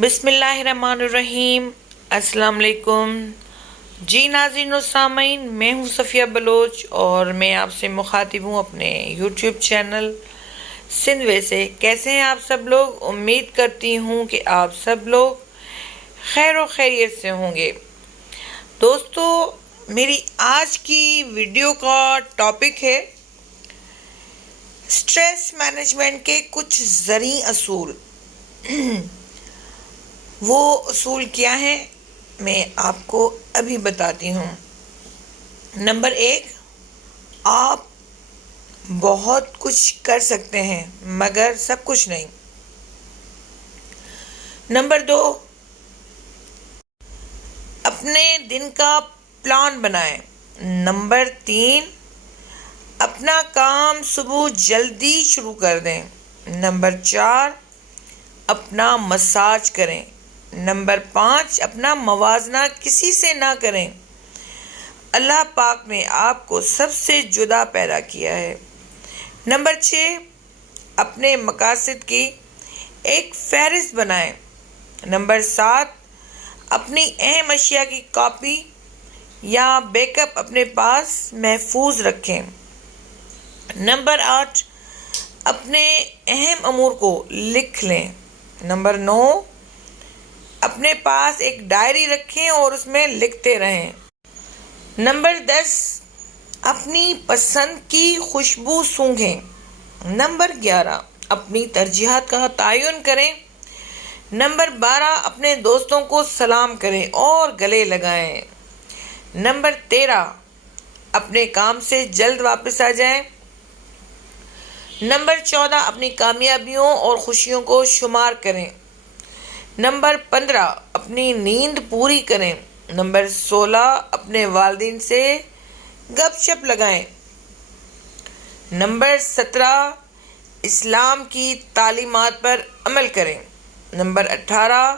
بسم اللہ الرحمن الرحیم۔ السلام علیکم جی ناظرین و سامعین، میں ہوں صفیہ بلوچ اور میں آپ سے مخاطب ہوں اپنے یوٹیوب چینل سندھوے سے۔ کیسے ہیں آپ سب لوگ؟ امید کرتی ہوں کہ آپ سب لوگ خیر و خیریت سے ہوں گے۔ دوستو، میری آج کی ویڈیو کا ٹاپک ہے سٹریس مینجمنٹ کے کچھ زرعی اصول۔ وہ اصول کیا ہیں میں آپ کو ابھی بتاتی ہوں۔ نمبر 1، آپ بہت کچھ کر سکتے ہیں مگر سب کچھ نہیں۔ نمبر 2، اپنے دن کا پلان بنائیں۔ نمبر 3، اپنا کام صبح جلدی شروع کر دیں۔ نمبر 4، اپنا مساج کریں۔ نمبر 5، اپنا موازنہ کسی سے نہ کریں۔ اللہ پاک نے آپ کو سب سے جدا پیدا کیا ہے۔ نمبر 6، اپنے مقاصد کی ایک فہرست بنائیں۔ نمبر 7، اپنی اہم اشیاء کی کاپی یا بیک اپ اپنے پاس محفوظ رکھیں۔ نمبر 8، اپنے اہم امور کو لکھ لیں۔ نمبر 9، اپنے پاس ایک ڈائری رکھیں اور اس میں لکھتے رہیں۔ نمبر 10، اپنی پسند کی خوشبو سونگھیں۔ نمبر 11، اپنی ترجیحات کا تعین کریں۔ نمبر 12، اپنے دوستوں کو سلام کریں اور گلے لگائیں۔ نمبر 13، اپنے کام سے جلد واپس آ جائیں۔ نمبر 14، اپنی کامیابیوں اور خوشیوں کو شمار کریں۔ نمبر 15، اپنی نیند پوری کریں۔ نمبر 16، اپنے والدین سے گپ شپ لگائیں۔ نمبر 17، اسلام کی تعلیمات پر عمل کریں۔ نمبر 18،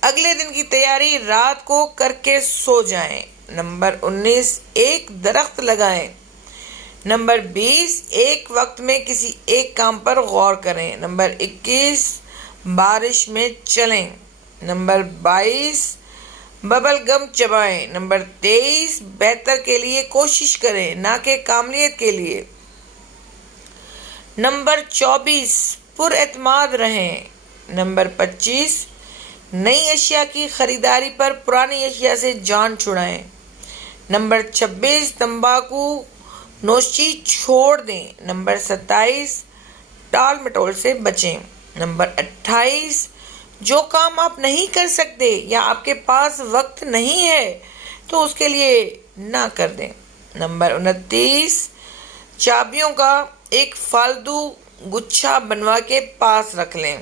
اگلے دن کی تیاری رات کو کر کے سو جائیں۔ نمبر 19، ایک درخت لگائیں۔ نمبر 20، ایک وقت میں کسی ایک کام پر غور کریں۔ نمبر 21، بارش میں چلیں۔ Number 22، bubble gum چبائیں۔ نمبر 23، بہتر کے لیے کوشش کریں نہ کہ کاملیت کے لیے۔ نمبر 24، پر اعتماد رہیں۔ نمبر 25، نئی اشیاء کی خریداری پر پرانی اشیاء سے جان چھڑائیں۔ نمبر 26، تمباکو نوشی چھوڑ دیں۔ نمبر 27، ٹال مٹول سے بچیں۔ نمبر 28، جو کام آپ نہیں کر سکتے یا آپ کے پاس وقت نہیں ہے تو اس کے لیے نہ کر دیں۔ نمبر 29، چابیوں کا ایک فالتو گچھا بنوا کے پاس رکھ لیں۔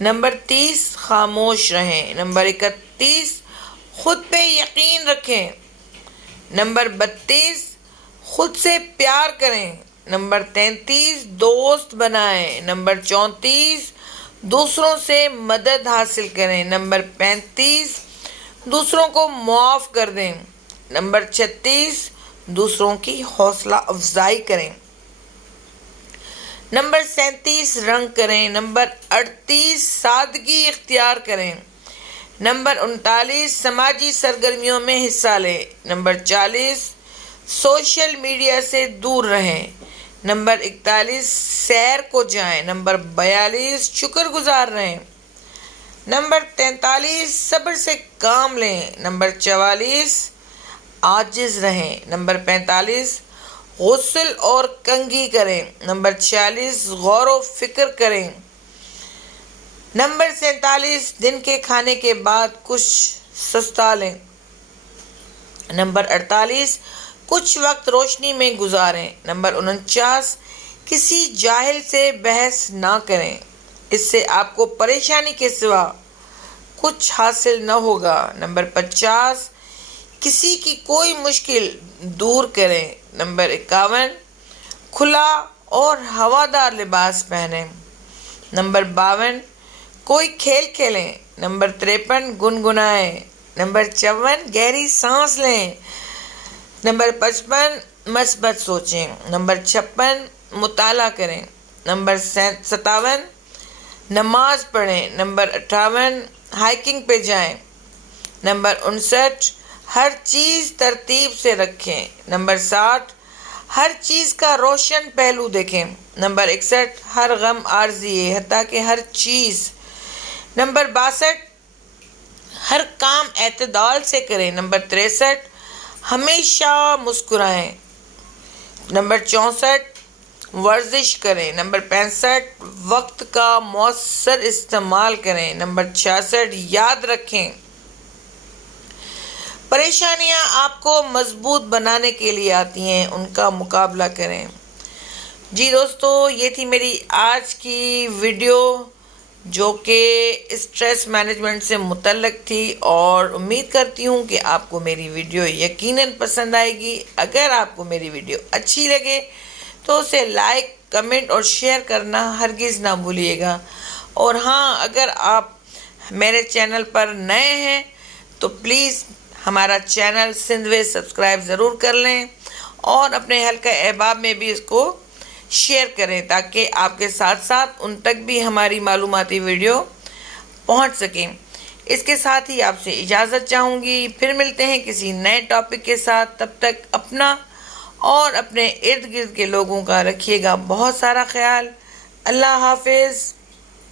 نمبر 30، خاموش رہیں۔ نمبر 31، خود پہ یقین رکھیں۔ نمبر 32، خود سے پیار کریں۔ نمبر 33، دوست بنائیں۔ نمبر 34، دوسروں سے مدد حاصل کریں۔ نمبر 35، دوسروں کو معاف کر دیں۔ نمبر 36، دوسروں کی حوصلہ افزائی کریں۔ نمبر 37، رنگ کریں۔ نمبر 38، سادگی اختیار کریں۔ نمبر 39، سماجی سرگرمیوں میں حصہ لیں۔ نمبر 40، سوشل میڈیا سے دور رہیں۔ نمبر 41، سیر کو جائیں۔ نمبر 42، شکر گزار رہیں۔ نمبر 43، صبر سے کام لیں۔ نمبر 44، عاجز رہیں۔ نمبر 45، غسل اور کنگھی کریں۔ نمبر 46، غور و فکر کریں۔ نمبر 47، دن کے کھانے کے بعد کچھ سستا لیں۔ نمبر 48، کچھ وقت روشنی میں گزاریں۔ نمبر 49، کسی جاہل سے بحث نہ کریں، اس سے آپ کو پریشانی کے سوا کچھ حاصل نہ ہوگا۔ نمبر 50، کسی کی کوئی مشکل دور کریں۔ نمبر 51، کھلا اور ہوادار لباس پہنیں۔ نمبر 52، کوئی کھیل کھیلیں۔ نمبر 53، گنگنائیں۔ نمبر 54، گہری سانس لیں۔ نمبر 55، مثبت سوچیں۔ نمبر 56، مطالعہ کریں۔ نمبر 57، نماز پڑھیں۔ نمبر 58 ہائکنگ پہ جائیں۔ نمبر 59 ہر چیز ترتیب سے رکھیں۔ نمبر 60 ہر چیز کا روشن پہلو دیکھیں۔ نمبر 61 ہر غم عارضی ہے حتیٰ کہ ہر چیز۔ نمبر 62 ہر کام اعتدال سے کریں۔ نمبر 63 ہمیشہ مسکرائیں۔ نمبر 64 ورزش کریں۔ نمبر 65 وقت کا مؤثر استعمال کریں۔ نمبر 66 یاد رکھیں پریشانیاں آپ کو مضبوط بنانے کے لیے آتی ہیں، ان کا مقابلہ کریں۔ جی دوستو، یہ تھی میری آج کی ویڈیو جو کہ اسٹریس مینجمنٹ سے متعلق تھی، اور امید کرتی ہوں کہ آپ کو میری ویڈیو یقیناً پسند آئے گی۔ اگر آپ کو میری ویڈیو اچھی لگے تو اسے لائک، کمنٹ اور شیئر کرنا ہرگز نہ بھولیے گا۔ اور ہاں، اگر آپ میرے چینل پر نئے ہیں تو پلیز ہمارا چینل سندھ ویز سبسکرائب ضرور کر لیں، اور اپنے حلقہ احباب میں بھی اس کو شیئر کریں تاکہ آپ کے ساتھ ساتھ ان تک بھی ہماری معلوماتی ویڈیو پہنچ سکیں۔ اس کے ساتھ ہی آپ سے اجازت چاہوں گی، پھر ملتے ہیں کسی نئے ٹاپک کے ساتھ۔ تب تک اپنا اور اپنے ارد گرد کے لوگوں کا رکھیے گا بہت سارا خیال۔ اللہ حافظ۔